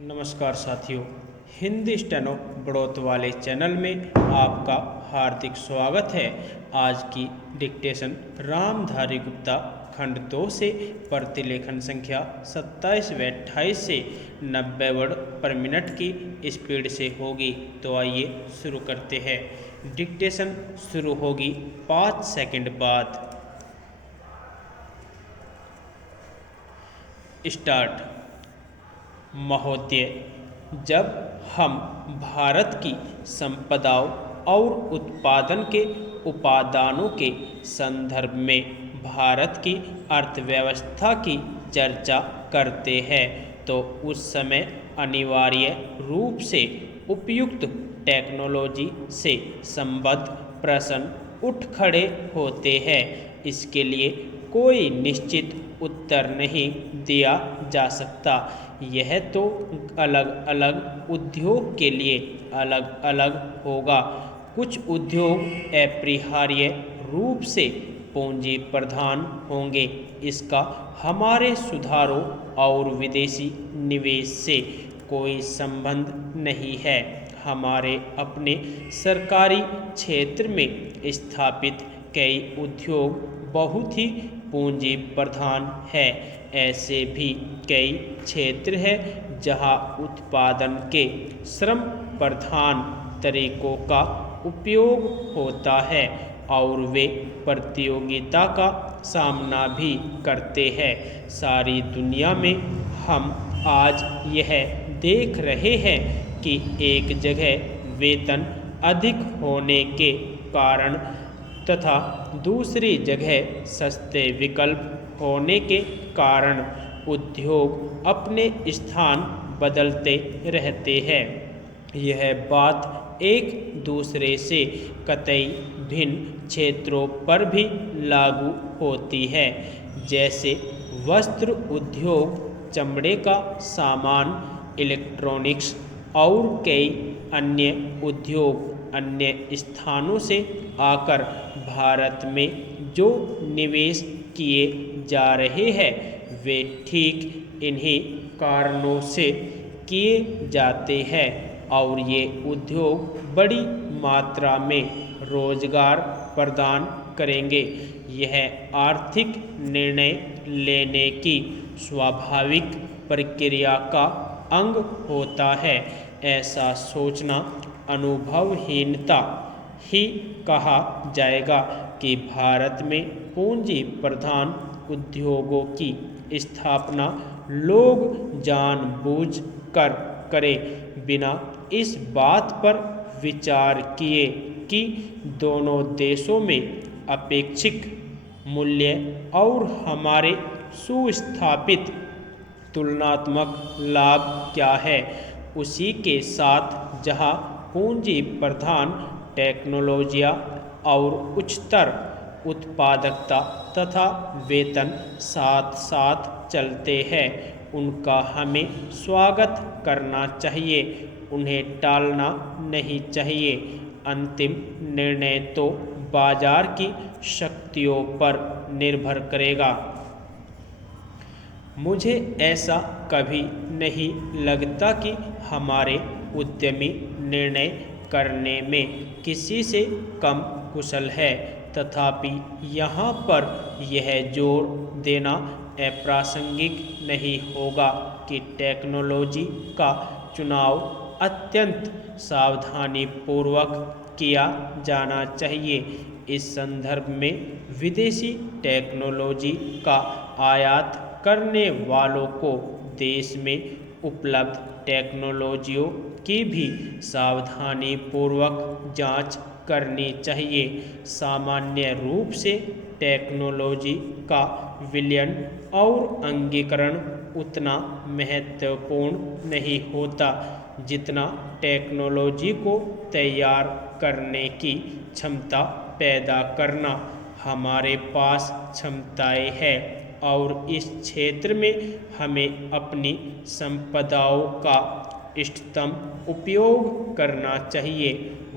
नमस्कार साथियों, हिंदी स्टेनो बढ़ोत वाले चैनल में आपका हार्दिक स्वागत है। आज की डिक्टेशन रामधारी गुप्ता खंड 2 से प्रतिलेखन संख्या 27 व 28 से 90 वर्ड पर मिनट की स्पीड से होगी। तो आइए शुरू करते हैं। डिक्टेशन शुरू होगी 5 सेकंड बाद। स्टार्ट। महोदय, जब हम भारत की संपदाओं और उत्पादन के उपादानों के संदर्भ में भारत की अर्थव्यवस्था की चर्चा करते हैं तो उस समय अनिवार्य रूप से उपयुक्त टेक्नोलॉजी से संबद्ध प्रश्न उठ खड़े होते हैं। इसके लिए कोई निश्चित उत्तर नहीं दिया जा सकता। यह तो अलग अलग उद्योग के लिए अलग अलग होगा। कुछ उद्योग अपरिहार्य रूप से पूंजी प्रधान होंगे। इसका हमारे सुधारों और विदेशी निवेश से कोई संबंध नहीं है। हमारे अपने सरकारी क्षेत्र में स्थापित कई उद्योग बहुत ही पूंजी प्रधान है। ऐसे भी कई क्षेत्र हैं जहां उत्पादन के श्रम प्रधान तरीकों का उपयोग होता है और वे प्रतियोगिता का सामना भी करते हैं। सारी दुनिया में हम आज यह देख रहे हैं कि एक जगह वेतन अधिक होने के कारण तथा दूसरी जगह सस्ते विकल्प होने के कारण उद्योग अपने स्थान बदलते रहते हैं। यह बात एक दूसरे से कतई भिन्न क्षेत्रों पर भी लागू होती है। जैसे वस्त्र उद्योग, चमड़े का सामान, इलेक्ट्रॉनिक्स और कई अन्य उद्योग अन्य स्थानों से आकर भारत में जो निवेश किए जा रहे हैं वे ठीक इन्हीं कारणों से किए जाते हैं और ये उद्योग बड़ी मात्रा में रोजगार प्रदान करेंगे। यह आर्थिक निर्णय लेने की स्वाभाविक प्रक्रिया का अंग होता है। ऐसा सोचना अनुभवहीनता ही कहा जाएगा कि भारत में पूंजी प्रधान उद्योगों की स्थापना लोग जानबूझ कर करें बिना इस बात पर विचार किए कि दोनों देशों में अपेक्षित मूल्य और हमारे सुस्थापित तुलनात्मक लाभ क्या है। उसी के साथ जहां पूंजी प्रधान टेक्नोलॉजियाँ और उच्चतर उत्पादकता तथा वेतन साथ साथ चलते हैं, उनका हमें स्वागत करना चाहिए, उन्हें टालना नहीं चाहिए। अंतिम निर्णय तो बाजार की शक्तियों पर निर्भर करेगा। मुझे ऐसा कभी नहीं लगता कि हमारे उद्यमी निर्णय करने में किसी से कम कुशल है। तथापि यहाँ पर यह जोर देना अप्रासंगिक नहीं होगा कि टेक्नोलॉजी का चुनाव अत्यंत सावधानीपूर्वक किया जाना चाहिए। इस संदर्भ में विदेशी टेक्नोलॉजी का आयात करने वालों को देश में उपलब्ध टेक्नोलॉजियों की भी सावधानीपूर्वक जांच करनी चाहिए। सामान्य रूप से टेक्नोलॉजी का विलयन और अंगीकरण उतना महत्वपूर्ण नहीं होता जितना टेक्नोलॉजी को तैयार करने की क्षमता पैदा करना। हमारे पास क्षमताएं हैं और इस क्षेत्र में हमें अपनी संपदाओं का इष्टतम उपयोग करना चाहिए।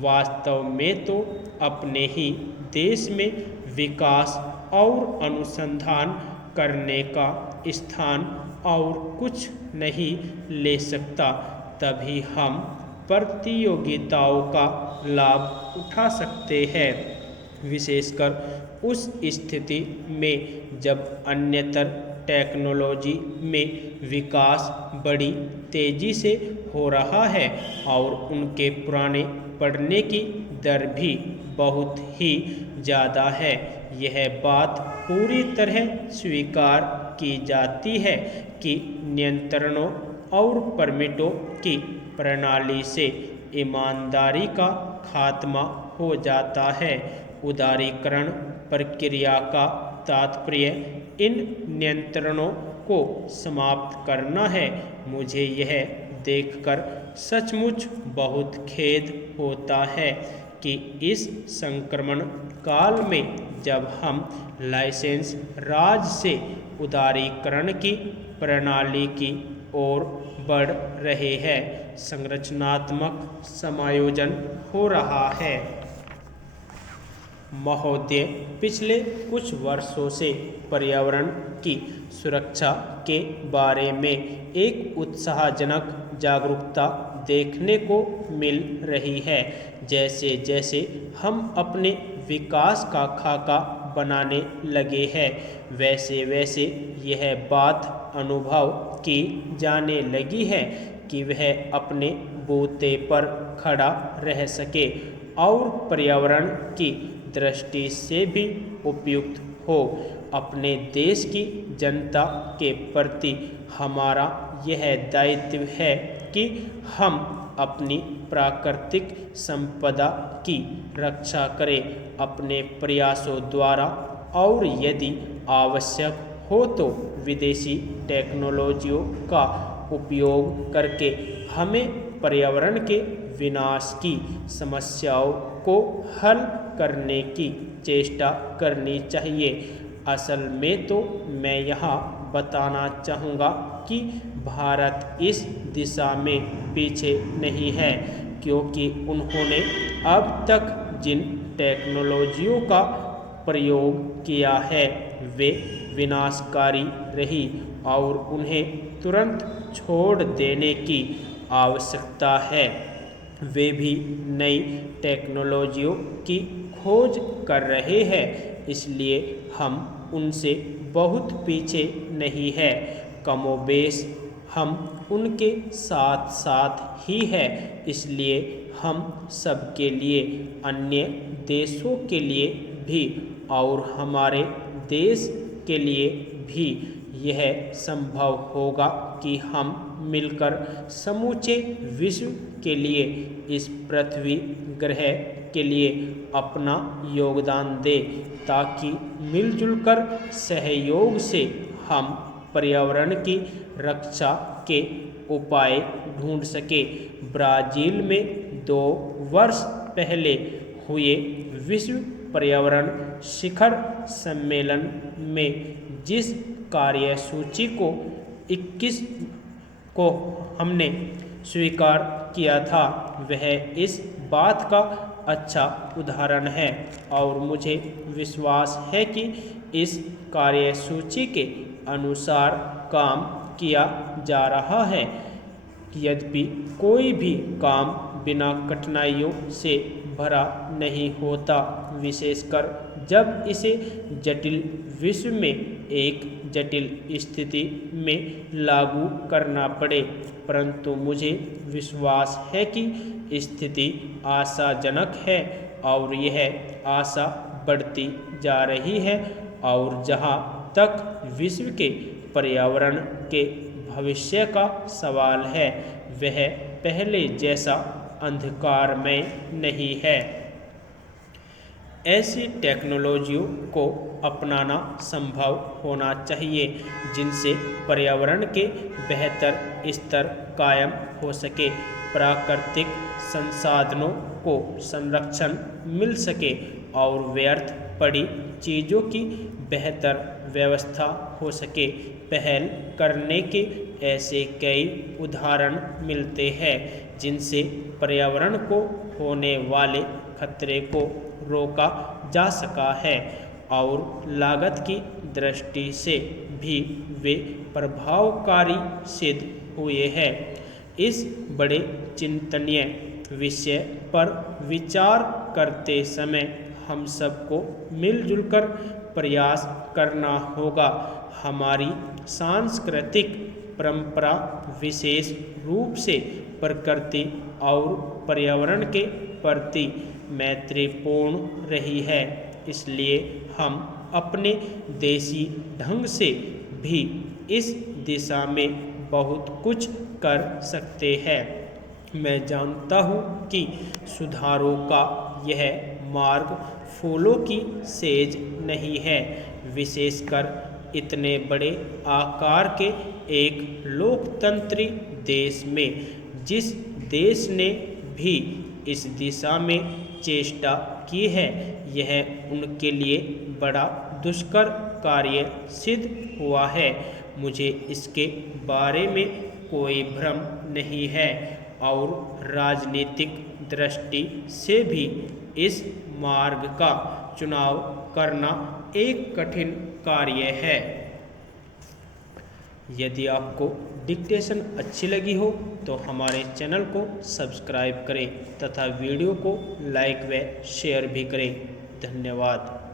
वास्तव में तो अपने ही देश में विकास और अनुसंधान करने का स्थान और कुछ नहीं ले सकता, तभी हम प्रतियोगिताओं का लाभ उठा सकते हैं, विशेषकर उस स्थिति में जब अन्यतर टेक्नोलॉजी में विकास बड़ी तेजी से हो रहा है और उनके पुराने पड़ने की दर भी बहुत ही ज़्यादा है। यह बात पूरी तरह स्वीकार की जाती है कि नियंत्रणों और परमिटों की प्रणाली से ईमानदारी का खात्मा हो जाता है। उदारीकरण प्रक्रिया का तात्पर्य इन नियंत्रणों को समाप्त करना है। मुझे यह देखकर सचमुच बहुत खेद होता है कि इस संक्रमण काल में जब हम लाइसेंस राज से उदारीकरण की प्रणाली की ओर बढ़ रहे हैं, संरचनात्मक समायोजन हो रहा है। महोदय, पिछले कुछ वर्षों से पर्यावरण की सुरक्षा के बारे में एक उत्साहजनक जागरूकता देखने को मिल रही है। जैसे जैसे हम अपने विकास का खाका बनाने लगे हैं, वैसे वैसे यह बात अनुभव की जाने लगी है कि वह अपने बूते पर खड़ा रह सके और पर्यावरण की दृष्टि से भी उपयुक्त हो। अपने देश की जनता के प्रति हमारा यह दायित्व है कि हम अपनी प्राकृतिक संपदा की रक्षा करें अपने प्रयासों द्वारा, और यदि आवश्यक हो तो विदेशी टेक्नोलॉजियों का उपयोग करके हमें पर्यावरण के विनाश की समस्याओं को हल करने की चेष्टा करनी चाहिए। असल में तो मैं यहाँ बताना चाहूँगा कि भारत इस दिशा में पीछे नहीं है, क्योंकि उन्होंने अब तक जिन टेक्नोलॉजियों का प्रयोग किया है वे विनाशकारी रही और उन्हें तुरंत छोड़ देने की आवश्यकता है। वे भी नई टेक्नोलॉजियों की खोज कर रहे हैं, इसलिए हम उनसे बहुत पीछे नहीं है। कमोबेश हम उनके साथ साथ ही है, इसलिए हम सबके लिए, अन्य देशों के लिए भी और हमारे देश के लिए भी यह संभव होगा कि हम मिलकर समूचे विश्व के लिए, इस पृथ्वी ग्रह के लिए अपना योगदान दें, ताकि मिलजुल कर सहयोग से हम पर्यावरण की रक्षा के उपाय ढूंढ सके। ब्राज़ील में 2 वर्ष पहले हुए विश्व पर्यावरण शिखर सम्मेलन में जिस कार्यसूची को 21 को हमने स्वीकार किया था, वह इस बात का अच्छा उदाहरण है, और मुझे विश्वास है कि इस कार्यसूची के अनुसार काम किया जा रहा है। यद्यपि कोई भी काम बिना कठिनाइयों से भरा नहीं होता, विशेषकर जब इसे जटिल विश्व में एक जटिल स्थिति में लागू करना पड़े, परंतु मुझे विश्वास है कि स्थिति आशाजनक है और यह आशा बढ़ती जा रही है, और जहाँ तक विश्व के पर्यावरण के भविष्य का सवाल है, वह पहले जैसा अंधकारमय नहीं है। ऐसी टेक्नोलॉजियों को अपनाना संभव होना चाहिए जिनसे पर्यावरण के बेहतर स्तर कायम हो सके, प्राकृतिक संसाधनों को संरक्षण मिल सके और व्यर्थ पड़ी चीज़ों की बेहतर व्यवस्था हो सके। पहल करने के ऐसे कई उदाहरण मिलते हैं जिनसे पर्यावरण को होने वाले खतरे को रोका जा सका है। और लागत की दृष्टि से भी वे प्रभावकारी सिद्ध हुए हैं। इस बड़े चिंतनीय विषय पर विचार करते समय हम सबको मिलजुल कर प्रयास करना होगा। हमारी सांस्कृतिक परंपरा विशेष रूप से प्रकृति और पर्यावरण के प्रति मैत्रीपूर्ण रही है, इसलिए हम अपने देसी ढंग से भी इस दिशा में बहुत कुछ कर सकते हैं। मैं जानता हूँ कि सुधारों का यह मार्ग फूलों की सेज नहीं है, विशेषकर इतने बड़े आकार के एक लोकतंत्री देश में। जिस देश ने भी इस दिशा में चेष्टा की है, यह उनके लिए बड़ा दुष्कर कार्य सिद्ध हुआ है। मुझे इसके बारे में कोई भ्रम नहीं है और राजनीतिक दृष्टि से भी इस मार्ग का चुनाव करना एक कठिन कार्य है। यदि आपको डिक्टेशन अच्छी लगी हो तो हमारे चैनल को सब्सक्राइब करें तथा वीडियो को लाइक व शेयर भी करें। धन्यवाद।